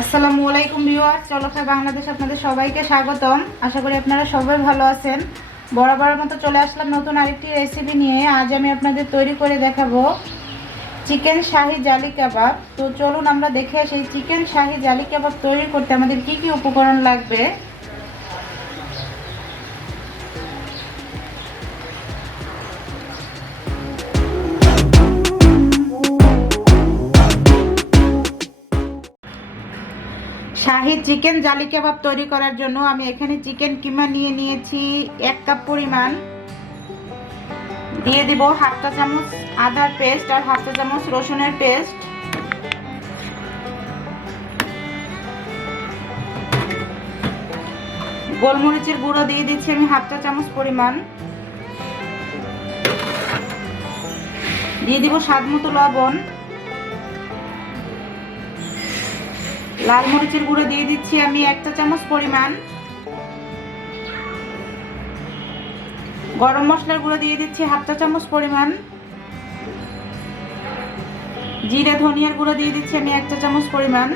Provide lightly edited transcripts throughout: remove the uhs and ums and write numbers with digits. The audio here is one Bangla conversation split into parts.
আসসালামু আলাইকুম ভিউয়ার, চলো খাই বাংলাদেশ আপনাদের সবাইকে স্বাগতম। আশা করি আপনারা সবাই ভালো আছেন। বরাবরের মতো চলে আসলাম নতুন আরেকটি রেসিপি নিয়ে। আজ আমি আপনাদের তৈরি করে দেখাবো চিকেন শাহি জালি কাবাব। তো চলুন আমরা দেখে আসি চিকেন শাহি জালি কাবাব তৈরি করতে আমাদের কি কি উপকরণ লাগবে। শাহি চিকেন জালি কাবাব তৈরি করার জন্য আমি এখানে চিকেন কিমা নিয়ে নিয়েছি 1 কাপ পরিমাণ। দিয়ে দিব হাফ চা চামচ আদার পেস্ট আর হাফ চা চামচ রসুনের পেস্ট। গোলমরিচের গুঁড়ো দিয়ে দিচ্ছি আমি হাফ চা চামচ পরিমাণ। দিয়ে দিব স্বাদ মতো লবণ। লাল মরিচের গুঁড়ো দিয়ে দিচ্ছি আমি 1 চা চামচ পরিমাণ। গরম মশলার গুঁড়ো দিয়ে দিচ্ছি হাফ চা চামচ পরিমাণ। জিরে ধনিয়ার গুঁড়ো দিয়ে দিচ্ছি আমি 1 চা চামচ পরিমাণ।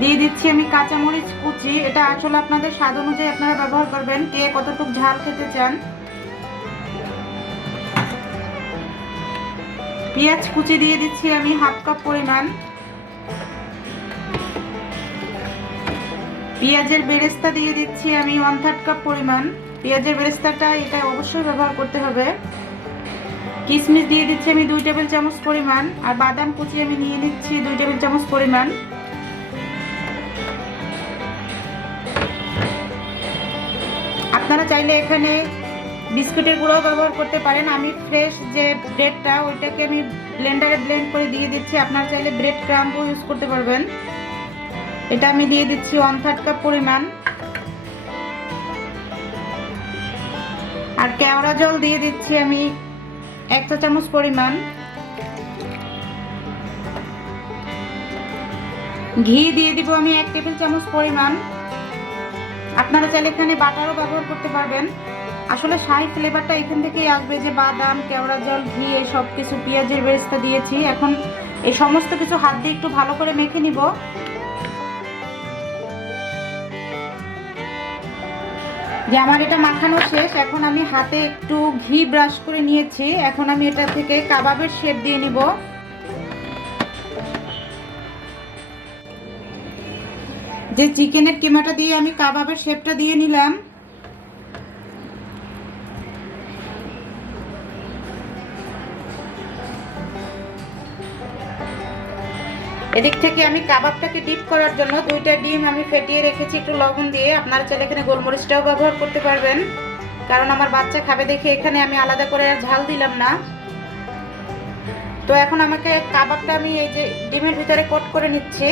দিয়ে দিচ্ছি আমি কাঁচামরিচ কুচি। এটা আসলে আপনাদের স্বাদ অনুযায়ী আপনারা ব্যবহার করবেন, কে কতটুকু ঝাল খেতে চান। পেঁয়াজ কুচি দিয়ে দিচ্ছি আমি হাফ কাপ পরিমাণ। পেঁয়াজের বেরেস্তা দিয়ে দিচ্ছি আমি 1/3 কাপ পরিমাণ। পেঁয়াজের বেরেস্তাটা এটা অবশ্যই ব্যবহার করতে হবে। কিশমিশ দিয়ে দিচ্ছি আমি 2 টেবিল চামচ পরিমাণ। আর বাদাম কুচি আমি নিয়ে নিচ্ছি 2 টেবিল চামচ পরিমাণ। আপনারা চাইলে এখানে বিস্কুটের গুঁড়ো ব্যবহার করতে পারেন। আমি ফ্রেশ যে ব্রেডটা ওইটাকে আমি ব্লেন্ডারে ব্লেন্ড করে দিয়ে দিচ্ছি। আপনারা চাইলে ব্রেড ক্রাম্বও ইউজ করতে পারবেন। এটা আমি দিয়ে দিচ্ছি 1/3 কাপ পরিমাণ। আর কেওড়া জল দিয়ে দিচ্ছি আমি 1 চা চামচ পরিমাণ। ঘি দিয়ে দিব আমি 1 টেবিল চামচ পরিমাণ। আপনারা চাইলে এখানে বাটারও ব্যবহার করতে পারবেন। আসলে শাহি ফ্লেভারটা এখান থেকেই আসবে, যে বাদাম, কেওড়া জল, ঘি এই সব কিছু, পেঁয়াজের বেরেস্তা দিয়েছি। এখন এই সমস্ত কিছু হাত দিয়ে একটু ভালো করে মেখে নিব। যে আমার এটা মাখানো শেষ, এখন আমি হাতে একটু ঘি ব্রাশ করে নিয়েছি। এখন আমি এটা থেকে কাবাবের শেপ দিয়ে নিব। যে চিকেনের কিমাটা দিয়ে আমি কাবাবের শেপটা দিয়ে নিলাম। এদিক থেকে আমি কাবাবটাকে ডিপ করার জন্য 2টা ডিম আমি ফেটিয়ে রেখেছি একটু লবণ দিয়ে। আপনারা চাইলে এখানে গোলমরিচটাও ব্যবহার করতে পারবেন, কারণ আমার বাচ্চা খাবে দেখে এখানে আমি আলাদা করে আর ঝাল দিলাম না। তো এখন আমাকে কাবাবটা আমি এই যে ডিমের ভিতরে কোট করে নিচ্ছি।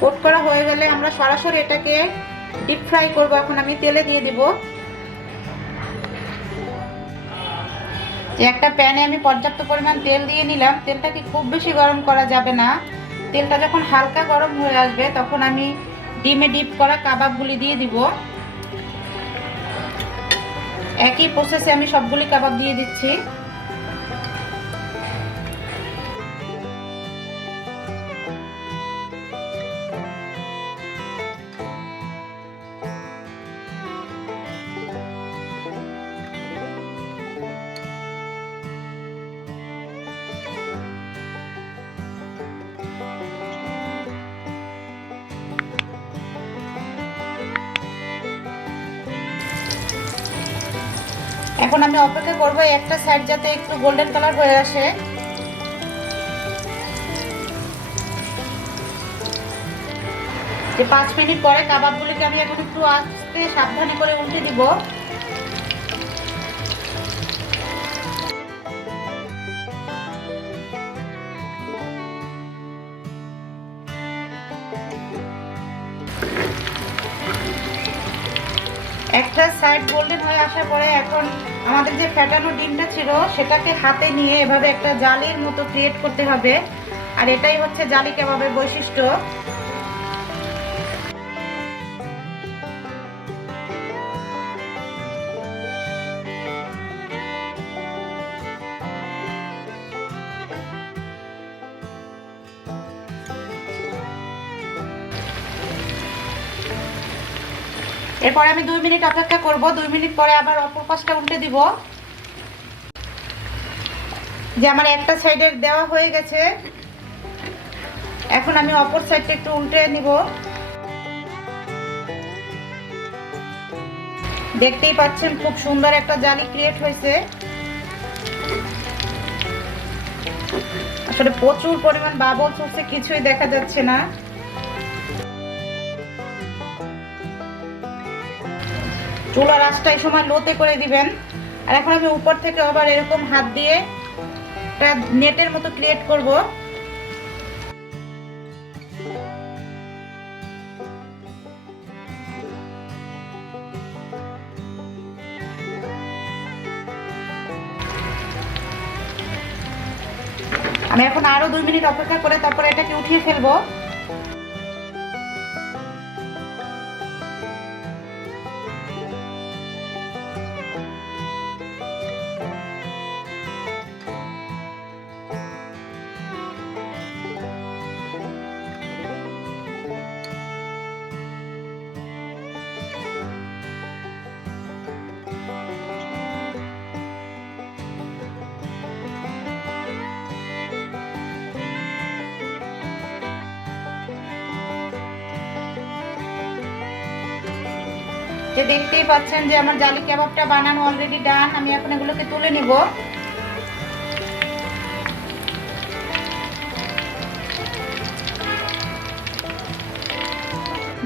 কোট করা হয়ে গেলে আমরা সরাসরি এটাকে ডিপ ফ্রাই করব। এখন আমি তেলে দিয়ে দিব। একটা প্যানে আমি পর্যাপ্ত পরিমাণ তেল দিয়ে নিলাম। তেলটাকে খুব বেশি গরম করা যাবে না। তেলটা যখন হালকা গরম হয়ে আসবে তখন আমি ডিমে ডিপ করা কাবাবগুলি দিয়ে দিব। একই প্রসেসে আমি সবগুলি কাবাব দিয়ে দিচ্ছি। এখন আমি অপেক্ষা করব একটা সাইড যাতে একটু গোল্ডেন কালার হয়ে আসে। যে 5 মিনিট পরে কাবাবগুলিকে আমি এখন একটু আস্তে সাবধানে করে উল্টে দিব। একটা সাইড গোল্ডেন হয়ে আসার পরে এখন আমাদের যে ফ্যাটানো ডিমটা ছিল সেটাকে হাতে নিয়ে এভাবে একটা জালির মতো ক্রিয়েট করতে হবে। আর এটাই হচ্ছে জালি কাবাবের বৈশিষ্ট্য। এরপরে আমি 2 মিনিট অপেক্ষা করব। 2 মিনিট পরে আবার অপর পাশটা উল্টে দিব। যে আমার একটা সাইডের দেওয়া হয়ে গেছে, এখন আমি অপর সাইডটা একটু উল্টে নিব। দেখতেই পাচ্ছেন খুব সুন্দর একটা জালি ক্রিয়েট হয়েছে। আসলে প্রচুর পরিমাণ বাবলস উঠছে, কিছুই দেখা যাচ্ছে না। চুলার আঁচটা এই সময় লোতে করে দিবেন। আর এখন আমি উপর থেকে আবার এরকম হাত দিয়ে একটা নেটের মতো ক্রিয়েট করব। আমি এখন আরো 2 মিনিট অপেক্ষা করে তারপরে এটাকে উঠিয়ে ফেলবো। যে দেখতেই পাচ্ছেন যে আমার জালি কাবাবটা বানানো অলরেডি ডান। আমি এখন এগুলোকে তুলে নিব।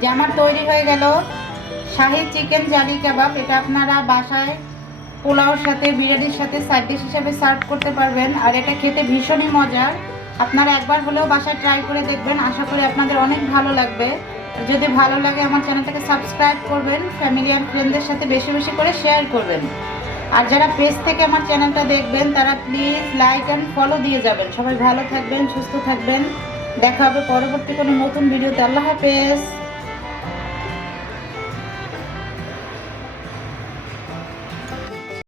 যে আমার তৈরি হয়ে গেল শাহি চিকেন জালি কাবাব। এটা আপনারা বাসায় পোলাওর সাথে, বিরিয়ানির সাথে সাইড ডিশ হিসেবে সার্ভ করতে পারবেন। আর এটা খেতে ভীষণই মজার। আপনারা একবার হলেও বাসায় ট্রাই করে দেখবেন। আশা করি আপনাদের অনেক ভালো লাগবে। যদি ভালো লাগে আমার চ্যানেলটাকে সাবস্ক্রাইব করবেন, ফ্যামিলি আর ফ্রেন্ডদের সাথে বেশি বেশি করে শেয়ার করবেন। আর যারা পেজ থেকে আমার চ্যানেলটা দেখবেন তারা প্লিজ লাইক অ্যান্ড ফলো দিয়ে যাবেন। সবাই ভালো থাকবেন, সুস্থ থাকবেন। দেখা হবে পরবর্তী কোনো নতুন ভিডিওতে। আল্লাহ হাফেজ।